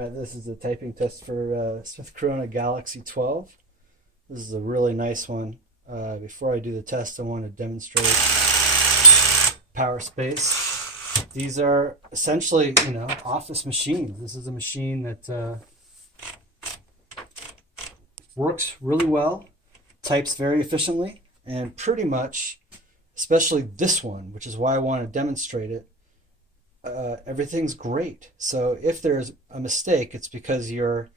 Alright, this is a typing test for Smith-Corona Galaxie 12. This is a really nice one. Before I do the test, I want to demonstrate power space. These are essentially, office machines. This is a machine that works really well, types very efficiently, and pretty much, especially this one, which is why I want to demonstrate it, everything's great. So if there's a mistake, it's because you're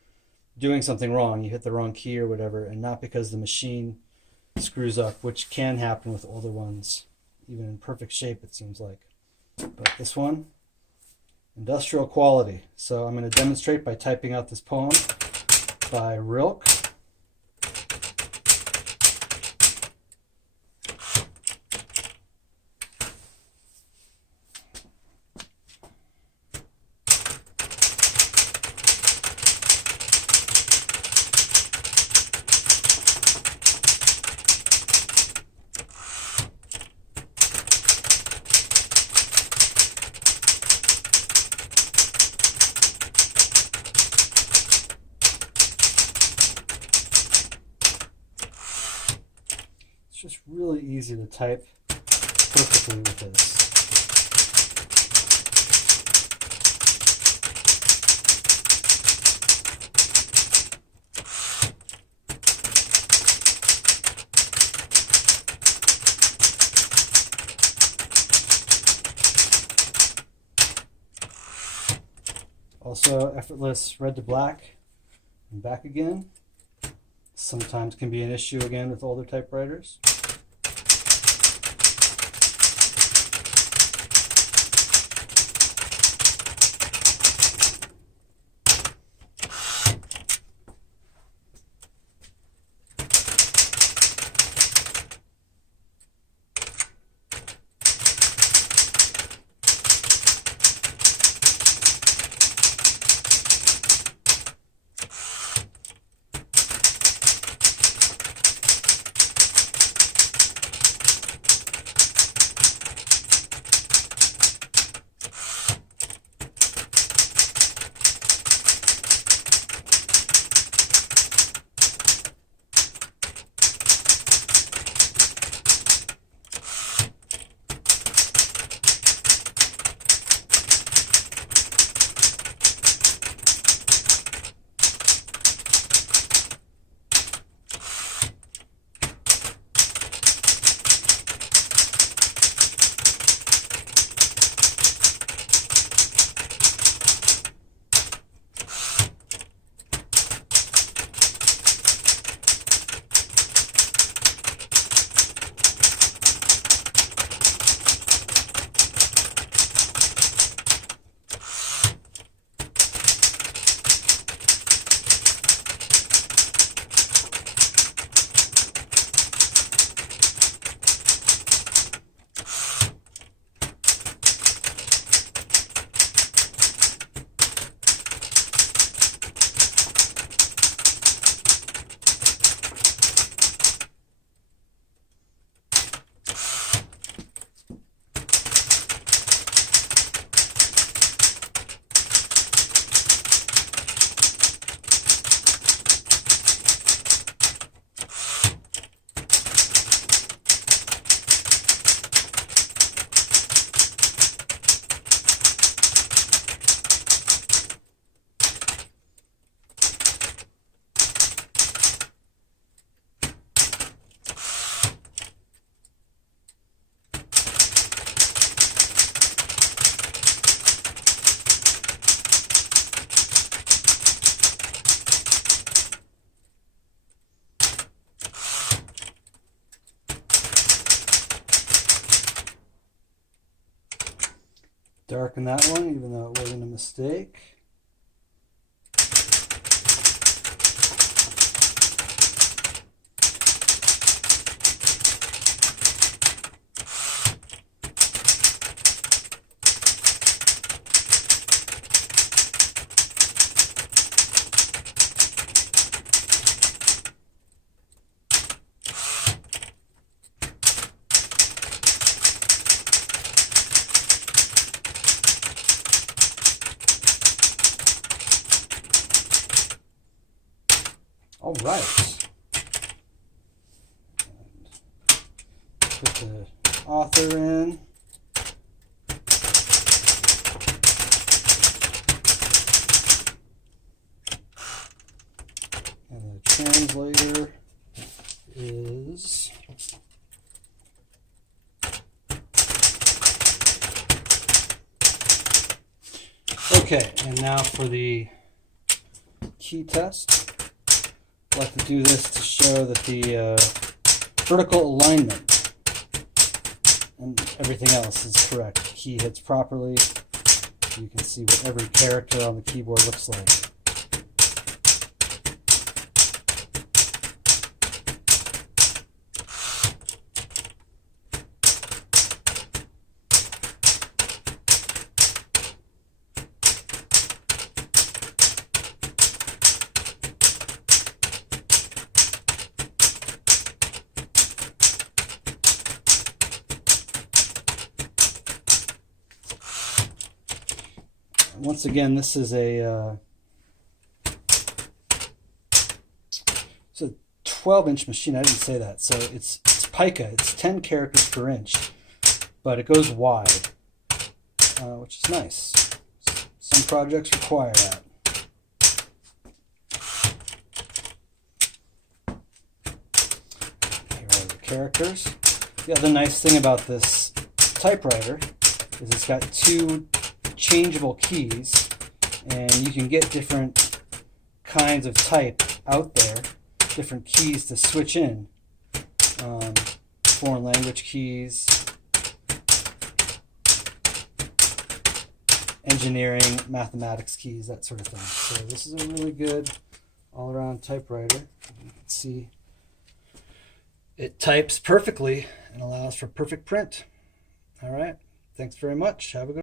doing something wrong. You hit the wrong key or whatever, and not because the machine screws up, which can happen with older ones, even in perfect shape, it seems like. But this one, industrial quality. So I'm going to demonstrate by typing out this poem by Rilke. Just really easy to type perfectly with this. Also effortless red to black and back again. Sometimes can be an issue again with older typewriters. Darken that one, even though it wasn't a mistake. All right. Put the author in. And the translator is okay. And now for the key test. I'd like to do this to show that the vertical alignment and everything else is correct. The key hits properly. You can see what every character on the keyboard looks like. Once again, this is a 12-inch machine. I didn't say that. So it's pica. It's 10 characters per inch, but it goes wide, which is nice. Some projects require that. Here are the characters. The other nice thing about this typewriter is it's got two changeable keys, and you can get different kinds of type out there, different keys to switch in, foreign language keys, engineering, mathematics keys, that sort of thing. So this is a really good all-around typewriter. You can see it types perfectly and allows for perfect print. All right, thanks very much. Have a good